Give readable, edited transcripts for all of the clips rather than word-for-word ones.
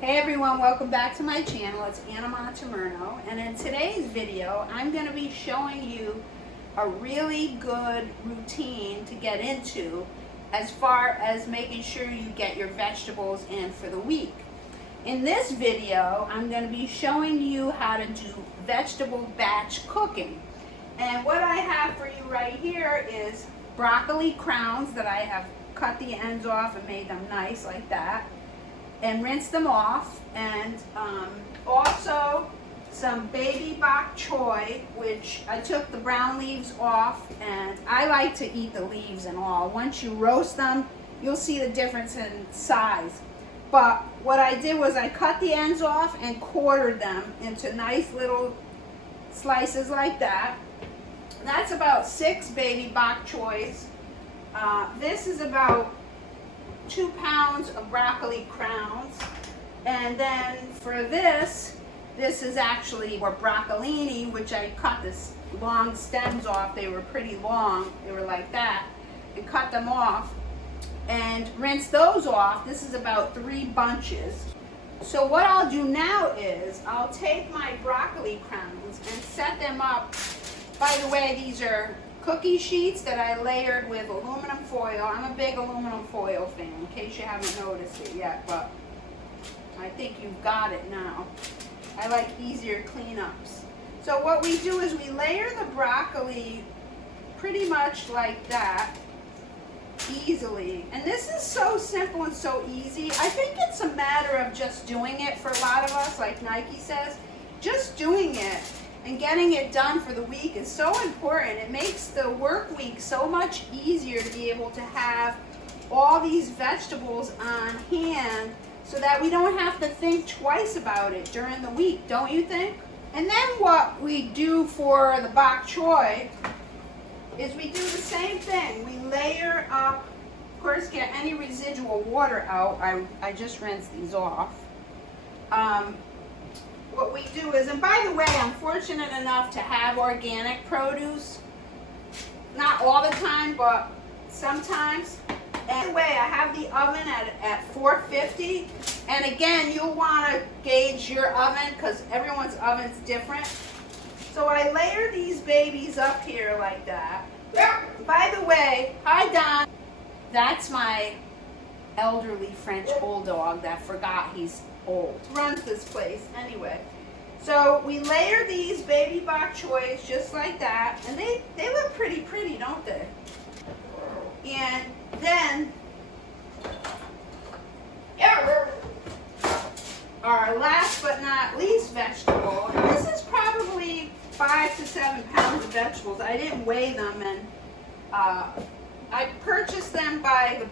Hey everyone, welcome back to my channel. It's Anna Montemurno, and in today's video I'm going to be showing you a really good routine to get into as far as making sure you get your vegetables in for the week. In this video I'm going to be showing you how to do vegetable batch cooking, and what I have for you right here is broccoli crowns that I have cut the ends off and made them nice like that and rinse them off, and also some baby bok choy, which I took the brown leaves off, and I like to eat the leaves and all. Once you roast them, you'll see the difference in size. But what I did was I cut the ends off and quartered them into nice little slices like that. That's about 6 baby bok choys. This is about 2 pounds of broccoli crowns, and then for this is actually for broccolini, which I cut this long stems off. They were pretty long, they were like that, and cut them off and rinse those off. This is about 3 bunches. So what I'll do now is I'll take my broccoli crowns and set them up. By the way, these are cookie sheets that I layered with aluminum foil. I'm a big aluminum foil fan, in case you haven't noticed it yet, but I think you've got it now. I like easier cleanups. So what we do is we layer the broccoli pretty much like that, easily. And this is so simple and so easy. I think it's a matter of just doing it for a lot of us, like Nike says. Just doing it and getting it done for the week is so important. It makes the work week so much easier to be able to have all these vegetables on hand so that we don't have to think twice about it during the week, don't you think? And then what we do for the bok choy is we do the same thing. We layer up, of course, get any residual water out. I just rinsed these off. What we do is, and by the way, I'm fortunate enough to have organic produce. Not all the time, but sometimes. Anyway, I have the oven at 450. And again, you'll want to gauge your oven because everyone's oven's different. So I layer these babies up here like that. By the way, hi Don. That's my elderly French bulldog that forgot he's old. Runs this place anyway. So we layer these baby bok choys just like that, and they look pretty, don't they? And then our last but not least vegetable, and this is probably 5 to 7 pounds of vegetables. I didn't weigh them, and I purchased them by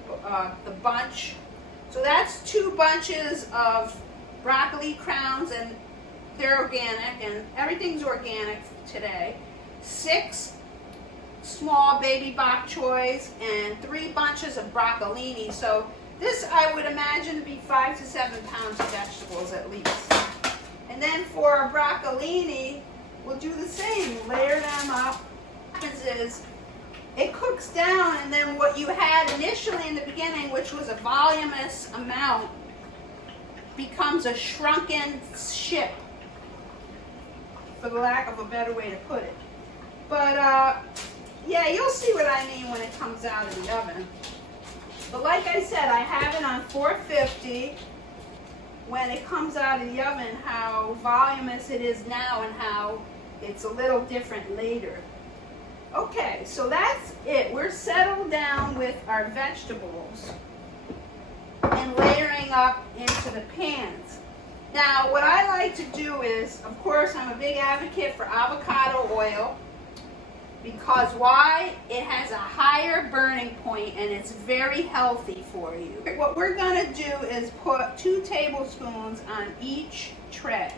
the bunch. So that's 2 bunches of broccoli crowns, and they're organic, and everything's organic today. 6 small baby bok choys and 3 bunches of broccolini. So this, I would imagine, to be 5 to 7 pounds of vegetables at least. And then for our broccolini, we'll do the same. Layer them up. What happens is it cooks down, and then what you had initially in the beginning, which was a voluminous amount, becomes a shrunken ship, for the lack of a better way to put it. But yeah, you'll see what I mean when it comes out of the oven. But like I said, I have it on 450. When it comes out of the oven, how voluminous it is now and how it's a little different later. Okay, so that's it. We're settled down with our vegetables and layering up into the pans. Now, what I like to do is, of course, I'm a big advocate for avocado oil, because why? It has a higher burning point and it's very healthy for you. What we're going to do is put 2 tablespoons on each tray.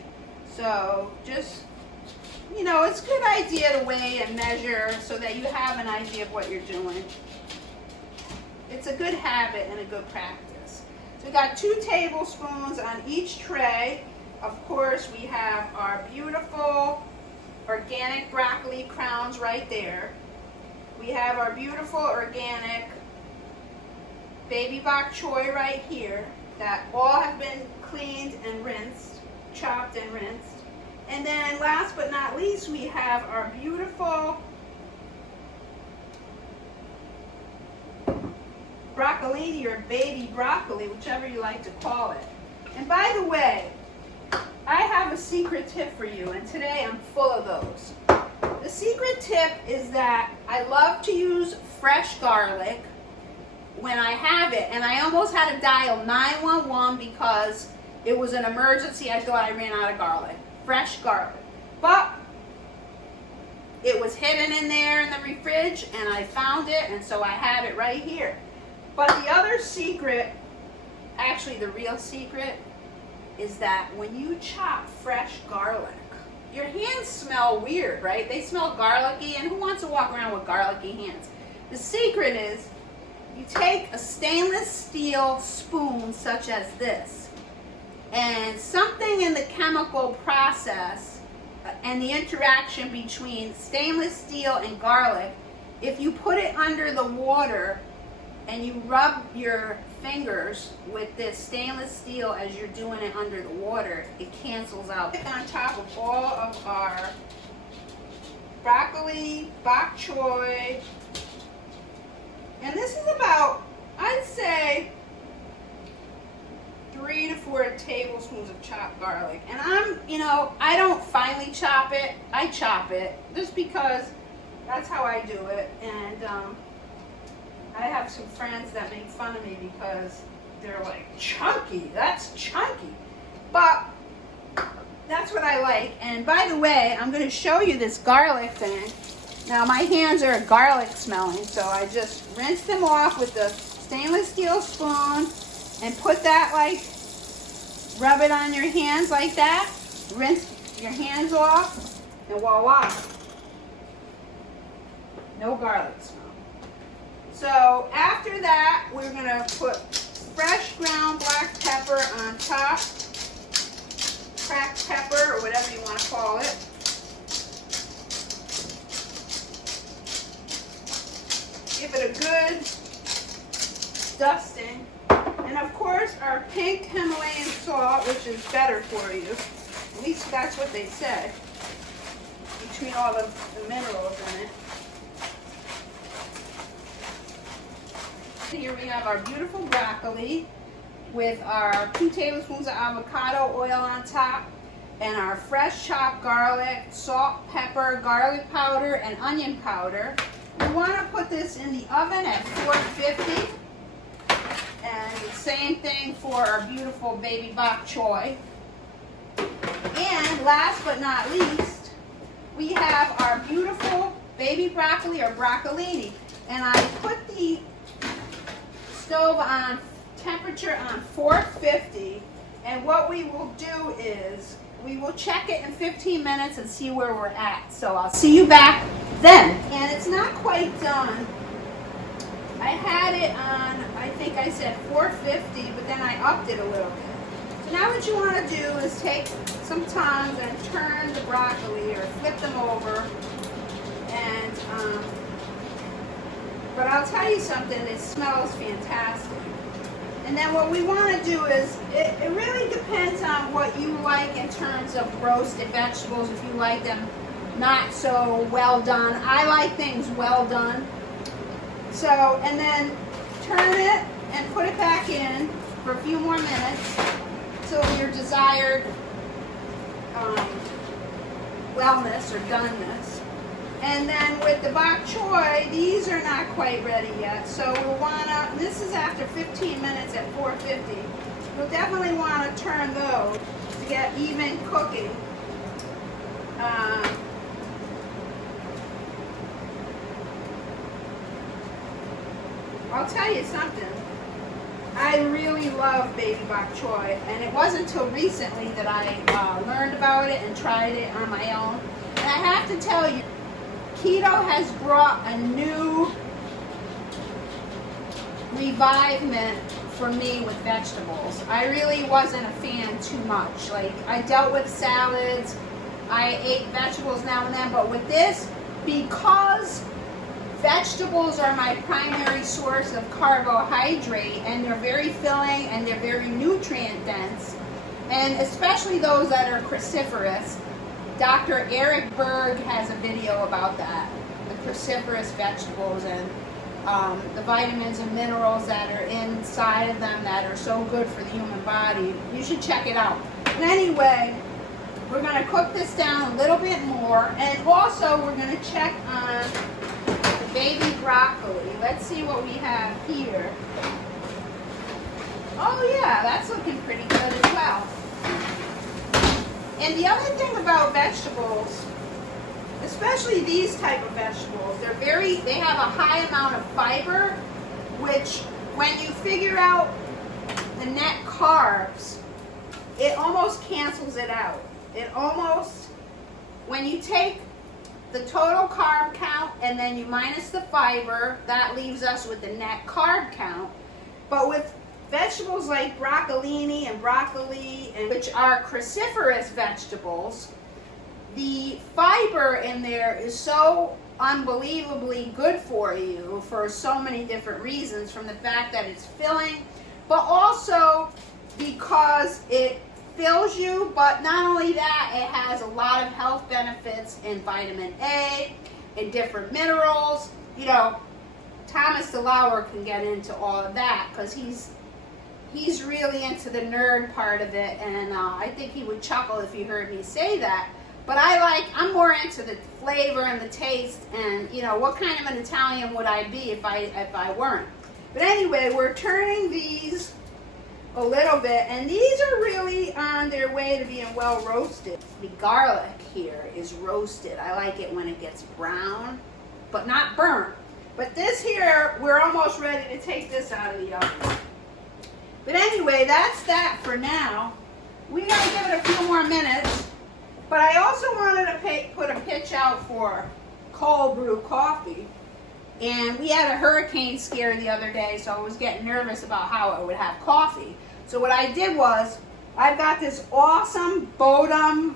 So just, you know, it's a good idea to weigh and measure so that you have an idea of what you're doing. It's a good habit and a good practice. So we got 2 tablespoons on each tray. Of course, we have our beautiful organic broccoli crowns right there. We have our beautiful organic baby bok choy right here that all have been cleaned and rinsed, chopped and rinsed. And then last but not least, we have our beautiful broccolini or baby broccoli, whichever you like to call it. And by the way, I have a secret tip for you, and today I'm full of those. The secret tip is that I love to use fresh garlic when I have it, and I almost had to dial 911 because it was an emergency. I thought I ran out of garlic, fresh garlic. But it was hidden in there in the fridge, and I found it, and so I have it right here. But the other secret, actually the real secret, is that when you chop fresh garlic, your hands smell weird, right? They smell garlicky, and who wants to walk around with garlicky hands? The secret is you take a stainless steel spoon such as this, and something in the chemical process and the interaction between stainless steel and garlic, if you put it under the water and you rub your fingers with this stainless steel as you're doing it under the water, it cancels out. On top of all of our broccoli, bok choy, and this is about, I'd say, 3 to 4 tablespoons of chopped garlic. And I don't finely chop it, I chop it, just because that's how I do it. And I have some friends that make fun of me because they're like, chunky, that's chunky. But that's what I like. And by the way, I'm going to show you this garlic thing. Now my hands are garlic smelling, so I just rinse them off with the stainless steel spoon and put that, like, rub it on your hands like that, rinse your hands off, and voila, no garlic smell. So after that, we're going to put fresh ground black pepper on top, cracked pepper, or whatever you want to call it. Give it a good dusting. And of course, our pink Himalayan salt, which is better for you. At least that's what they said, between all the minerals in it. Here we have our beautiful broccoli with our 2 tablespoons of avocado oil on top, and our fresh chopped garlic, salt, pepper, garlic powder, and onion powder. We want to put this in the oven at 450, and the same thing for our beautiful baby bok choy. And last but not least, we have our beautiful baby broccoli or broccolini, and I put the stove on temperature on 450, and what we will do is we will check it in 15 minutes and see where we're at. So I'll see you back then. And it's not quite done. I had it on, I think I said 450, but then I upped it a little bit. So now what you want to do is take some tongs and turn the broccoli or flip them over. And but I'll tell you something, it smells fantastic. And then what we want to do is, it really depends on what you like in terms of roasted vegetables, if you like them not so well done. I like things well done. So, and then turn it and put it back in for a few more minutes till your desired wellness or doneness. And then with the bok choy, these are not quite ready yet. So we'll want to, this is after 15 minutes at 450. You'll definitely want to turn those to get even cooking. I'll tell you something. I really love baby bok choy, and it wasn't until recently that I learned about it and tried it on my own. And I have to tell you, keto has brought a new revivement for me with vegetables. I really wasn't a fan too much. Like, I dealt with salads, I ate vegetables now and then, but with this, because vegetables are my primary source of carbohydrate, and they're very filling and they're very nutrient dense, and especially those that are cruciferous. Dr. Eric Berg has a video about that, the cruciferous vegetables and the vitamins and minerals that are inside of them that are so good for the human body. You should check it out. And anyway, we're going to cook this down a little bit more, and also we're going to check on the baby broccoli. Let's see what we have here. Oh yeah, that's looking pretty good as well. And the other thing about vegetables, especially these type of vegetables, they have a high amount of fiber, which when you figure out the net carbs, it almost cancels it out. It almost, when you take the total carb count and then you minus the fiber, that leaves us with the net carb count. But with vegetables like broccolini and broccoli, and which are cruciferous vegetables, the fiber in there is so unbelievably good for you for so many different reasons, from the fact that it's filling, but also because it fills you. But not only that, it has a lot of health benefits in vitamin A and different minerals. You know, Thomas DeLauer can get into all of that because he's really into the nerd part of it, and I think he would chuckle if he heard me say that. But I'm more into the flavor and the taste, and you know, what kind of an Italian would I be if I weren't? But anyway, we're turning these a little bit, and these are really on their way to being well roasted. The garlic here is roasted. I like it when it gets brown, but not burnt. But this here, we're almost ready to take this out of the oven. But anyway, that's that for now. We gotta give it a few more minutes. But I also wanted to put a pitch out for cold brew coffee. And we had a hurricane scare the other day, so I was getting nervous about how I would have coffee. So what I did was, I've got this awesome Bodum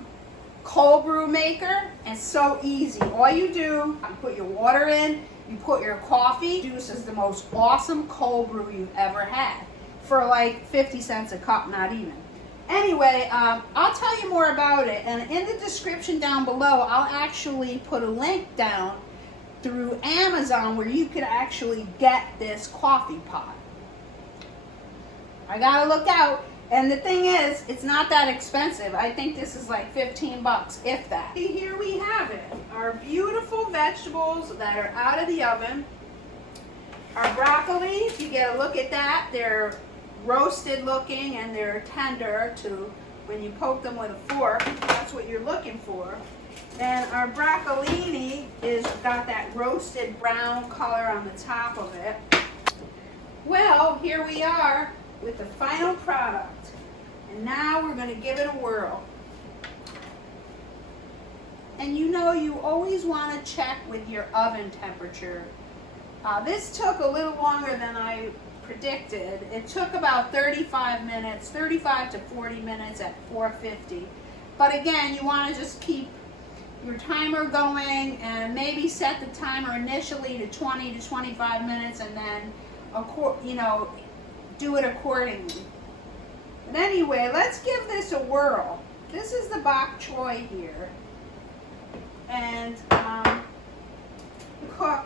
cold brew maker, and it's so easy. All you do, you put your water in, you put your coffee. Juice is the most awesome cold brew you've ever had, for like 50 cents a cup, not even. Anyway, I'll tell you more about it, and in the description down below, I'll actually put a link down through Amazon where you could actually get this coffee pot. I gotta look out, and the thing is, it's not that expensive. I think this is like 15 bucks, if that. Here we have it, our beautiful vegetables that are out of the oven. Our broccoli, if you get a look at that, they're roasted looking and they're tender to when you poke them with a fork. That's what you're looking for. And our broccolini is got that roasted brown color on the top of it. Well, here we are with the final product. And now we're going to give it a whirl. And you know, you always want to check with your oven temperature. This took a little longer than I predicted. It took about 35 minutes, 35 to 40 minutes at 450. But again, you want to just keep your timer going and maybe set the timer initially to 20 to 25 minutes and then, you know, do it accordingly. But anyway, let's give this a whirl. This is the bok choy here. And cook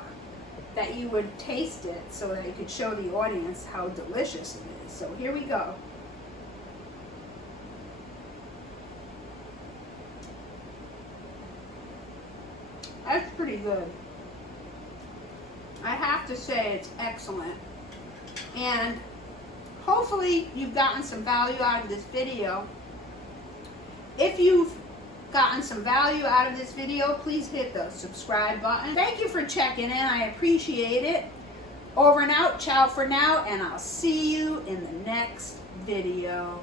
that you would taste it so that you could show the audience how delicious it is. So here we go. That's pretty good. I have to say it's excellent. And hopefully you've gotten some value out of this video. If you've gotten some value out of this video, please hit the subscribe button. Thank you for checking in. I appreciate it. Over and out. Ciao for now, and I'll see you in the next video.